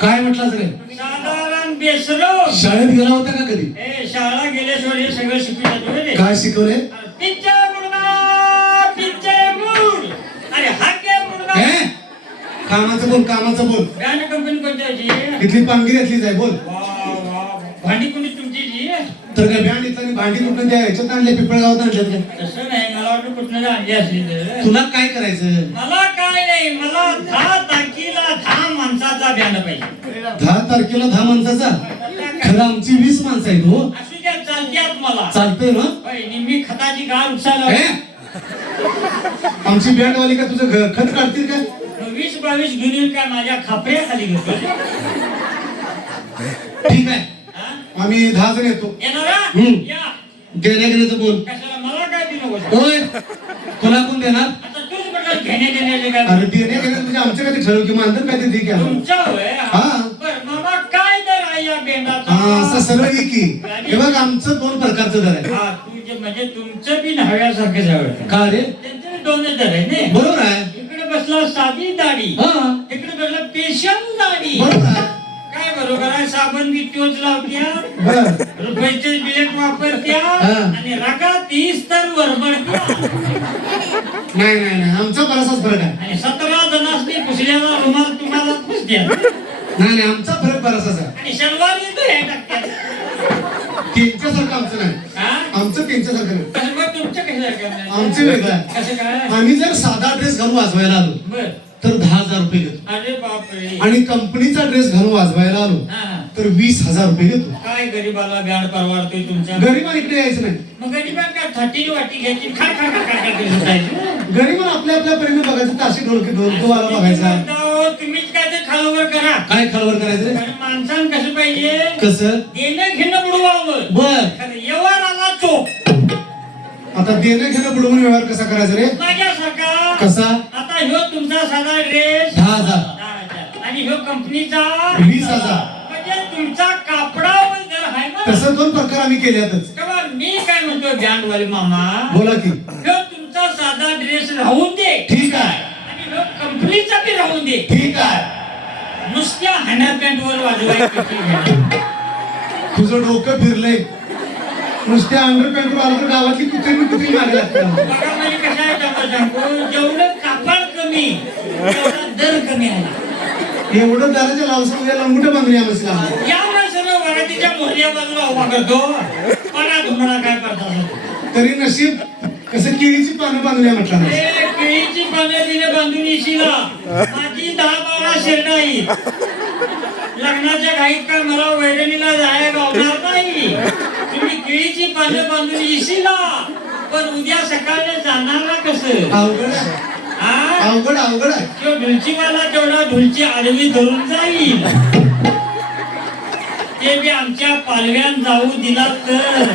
काय म्हटलं रे साधारण शाळेत गेला होता का कधी? ए शाळा गेल्याशिवाय हे सगळं काय शिकवले? पिच्चे मुलगा पिच्चे मूड अरे काय हे? कामाचं बोल कामाचं बोल. गाणं कंपनी? तिथली पांगिरी यातली जाय बोल. वा, वा. भांडी कोणी तुमची जी? तर काय बँड इथला भांडी कुठून त्या ह्याच्यात आणले पिपळगावात आणल्यात काय? तसं नाही मला वाटलं कुठनं आणली असली. तर तुला काय करायचं? मला काय नाही मला दहा पाहिजे? दहा तारखेला दहा माणसाचा? खरं आमची वीस माणसं आहेत हो. असू द्या चालत्यात मला? चालतंय ना? होय, निम्मी खताची गाळ हे? आमची बँड वाली का तुझं घ- खत काढतील काय? वीस बावीस घेऊन येऊन काय माझ्या खापऱ्या खाली घेतो? ठीक आहे. हा? आम्ही दहा जण येतो. येणारा हम्म. या. देण्या घेण्याचं बोल. कशाला मला काय होय. तुला कोण देणार घेणे देण्याचे काय अरे देण्या घेण्याचं म्हणजे आमच्या कधी ठरव की मानधन काय ते. तुमच्या होय? हा. बर मामा काय दर आहे या हा असं बेंडाचा सरळ ये की हे बघ आमचं दोन प्रकारचं दर आहे. हा म्हणजे तुमचं बी नव्यासारखं जावं का रे? त्यांचं दोनच दर आहे ने? बरोबर आहे. इकडे बसला साधी दाढी. हा. इकडे बसला पेशंट दाढी. बरोबर आहे. काय बरोबर आहे? साबण बी तोच लावत्या. बर. रुपयाचे बिलेट वापरत्या. हा. आणि रगा तीस तर वरबडत्या नाही नाही नाही. आमचा बराचसाच फरक आहे. आणि सतरा जणांनी पुसल्याला रुमाल तुम्हाला पुसत्या नाही नाही आमचा फरक बराचसाच आहे. आणि शनिवार येतो हे त्यांच्यासारखं आमचं नाही. आमचं त्यांच्यासारखं नाही? आमचं वेगळं आहे कसं काय? आम्ही जर साधा ड्रेस घालून वाजवायला आलो बर. तर दहा हजार रुपये घेतो. अरे बापरे. आणि कंपनीचा ड्रेस घालून वाजवायला आलो. तर वीस हजार रुपये घेतो. काय गरीबाला बँड परवाडतोय तुमच्या. गरीबाला इकडे यायचं नाही. मग गरीबाला काय थाटी वाटी घ्यायची खा खा खा खा खा. गरीबाला आपल्या आपल्या परीने बघायचं ताशी ढोलकी ढोलकवाला बघायचा. जाओ, तुम्हीच काय ते खालवर करा. काय खलवर करायचं? रे कारण माणसानं कसं पाहिजे? कसं? देणं घेणं बुडवावं. बर. खरं व्यवहाराला चोख आता देणं घेणं बुडवून व्यवहार कसा करायचा रे? माझ्यासारखा. कसा? आता ह्यो तुमचा साधा ड्रेस. दहा हजार. आणि ह्यो कंपनीचा. वीस हजार. तसं दोन प्रकार आम्ही केल्यातच. तेव्हा मी काय म्हणतो बँडवाले मामा? बोला की. ह्यो तुमचा साधा ड्रेस राहून दे. ठीक आहे. आणि ह्यो कंपनीचा बी राहून दे. ठीक आहे. नुसत्या हँडर पॅन्ट वर वाजवायची तुझं डोकं फिरलंय. नुसत्या अंडर पॅन्ट आलं गावातली कुत्री बी कुत्री मागे लागते बघा म्हणजे कसं आहे त्यावर सांगू? जेवढं कापड कमी तेवढा दर कमी आहे. एवढं दाराच्या लावसा लंगुट बांधली आम्हाला लांब. या माणसाला वरातीच्या मोहऱ्या बाजूला उभा करतो. पणा धुमडा काय करतात तरी नशीब कसं केळीची पानं बांधली आहे म्हटलं केळीची पानं दिले बांधून येशीला. माझी दहा बारा शेरड आहेत. लग्नाच्या घाईत काय मला वैरणीला जायला गावणार नाही. तुम्ही केळीची पानं बांधून येशीला. पण उद्या सकाळी जाणार कसं? अवघड आहे. हा अवघड अवघड आहे. तो ढुलचीवाला तेवढा ढुलची आडवी धरून जाईल. ते बी आमच्या पालव्यान जाऊ दिला तर.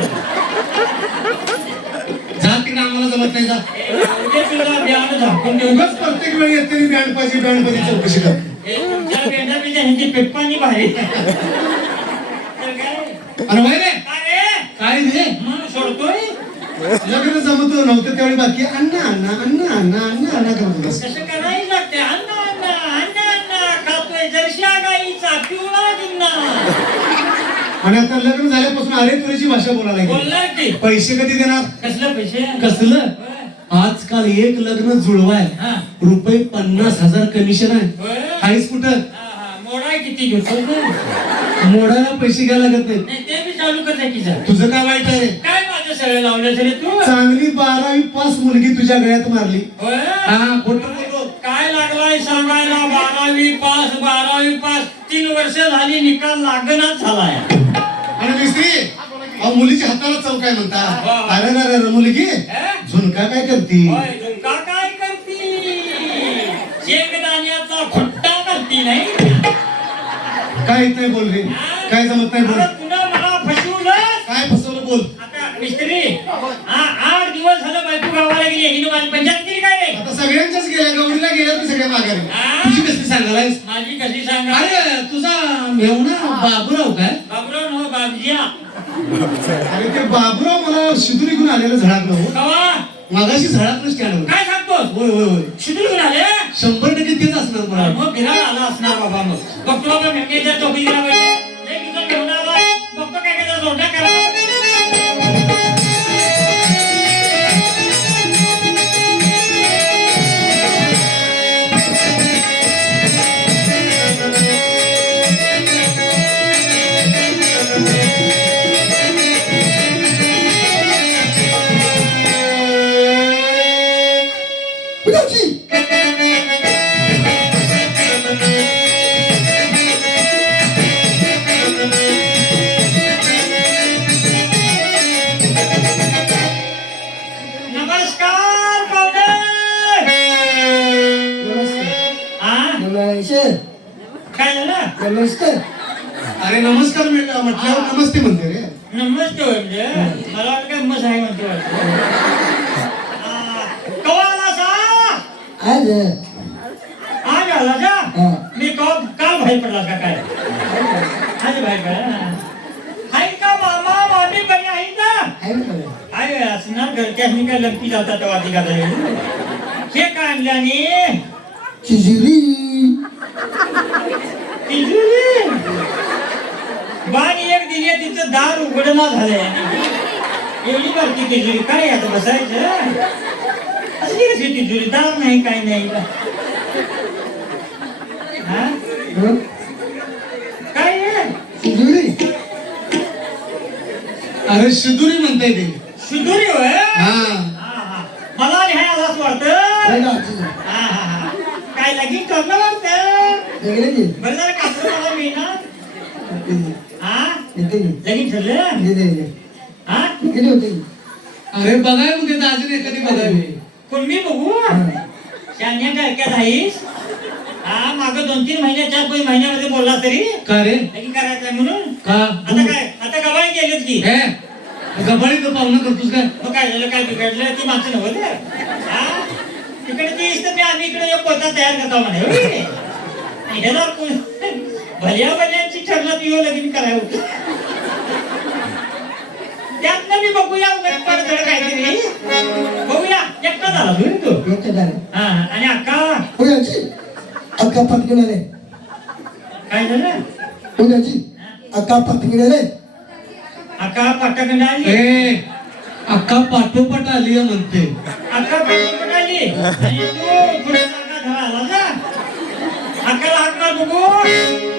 तिकडे आम्हाला जमत नाही तुला झाकून देऊ. उगाच प्रत्येक वेळी येते बँड पाहिजे बँड पाहिजे चौकशी कर. ए, तुमच्या बेंडापेक्षा ह्यांची पेप्पानी भारी तर काय? अरे वय रे काय रे? काय रे? मग सोडतोय? लग्न जमत नव्हतं त्यावेळी बाकी अण्णा अण्णा अण्णा अण्णा अण्णा अण्णा करत होतास कसं करायला लागते अण्णा अण्णा अण्णा अण्णा खातोय जरशा गाईचा पिवळा गिन्ना आणि आता लग्न झाल्यापासून अरे तुरीची भाषा बोलायला की पैसे कधी देणार कसलं पैसे कसलं. आजकाल एक लग्न जुळवाय हा. रुपये पन्नास हजार कमिशन आहे होय. आहेस कुठं हा, हा. मोडा किती घेतो? मोडायला पैसे घ्यायला लागत नाही नाही ते बी चालू कर की. तुझं काय वाईट आहे रे काय माझं सगळं लावलं तरी तू चांगली बारावी पास मुलगी तुझ्या गळ्यात मारली होय? हा खोटं बोललो. काय लागलाय सांगायला बारावी पास बारावी पास तीन वर्ष झाली निकाल लागणाच झालाय आणि मिस्त्री अहो, मुलीच्या हाताला चव काय म्हणता. अरे अरे अरे मुलगी? झुणका काय करती? होय, झुणका काय करती? शेंगदाण्याचा खुट्टा करती नाही काय येत नाही बोल रे. काय जमत नाही बोल. अरे तुला मला फसवलं काय फसवलं बोल. आता मिस्त्री आठ दिवस झालं बायको गावाला गेली हिने माझी पंचायत केली काय रे? आता सगळ्यांच्याच गेल्या गौरीला गेल्या तू सगळ्या माघारी. हा? तुझी कसली सांगायलायस? माझी कशी सांगा अरे तुझा मेवणा बाबूराव काय? बाबजिया अरे ते बाबूराव मला शिदुरी घेऊन आलेलं हो कवा? मागाशी झळाकलं स्टँडवर काय सांगतोस? होय होय होय. शिदूर आले? शंभर टक्के तेच असणार मला. मग फिरायला आला असणार बाबा मग. बघतो बाबा भेटण्याच्या चौकी गेला पाहिजे एक दिवस घेऊन आला बघतो काय काय जोडा करा नमस्ते अरे नमस्कार म्हटल्यावर नमस्ते म्हणते रे. नमस्ते म्हणजे? मला काय मस आहे म्हणते वाटतं. हा, कवा आला सा आज? आज आला का. मी कवा काल बाहेर पडला का काय? आज बाहेर पडला हाय का मामा? मामी बरी आहे का ना? आहे असणार घरच्यानी काय लंपी जातात ती का हे काय आणलं आणि? तिजोरी तिजोरी बाण एक दिली तिचं दार उघडणं झालंय. एवढी बारकी तिजोरी काय आता बसायचं? असली कशी तिजोरी दार नाही काय नाही? काय? तिजोरी अरे शिदुरी म्हणताय ते. शिदोरी होय. मला लिहाय आलाच वाटतं. काय ना तिजोरी? काय की? बरं कापड मला मिळणार हा? ठरलं? हा? होते? अरे बघाय उद्या दाजीने एखादी बघावी कोण मी बघू? हं. शान्या काय आहेस हा माग दोन तीन महिने चार पाच महिन्यामध्ये बोलला तरी. का रे? लगीन करायचंय म्हणून. का? आता काय आता गवाई गेलेत की? हे? गबाळीचं पाहुणं करतोस काय? मग काय झालं काय बिघडलं? ती माणसं नव्हते हा? तिकडे ती इथं मी आम्ही इकडे एक पोता तयार करतो म्हणे ह्याला कोण? भल्या भल्यांची ठरलं ती हो लगीन करायला होतं त्यातनं मी बघूया पडझड काहीतरी. बघूया. एकटा झाला तू तू. येते झालं. हा आणि अक्का? उद्याची अक्का पत्नीला काय झालं? उद्याची अक्का पत्नीला अक्का पाटाकडे आली? ए अक्का पाठोपाठ आली आहे म्हणते. अक्का पाटाकडे आली? आणि तू पुढे Deus!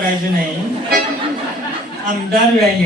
माघार घेऊया नाही तर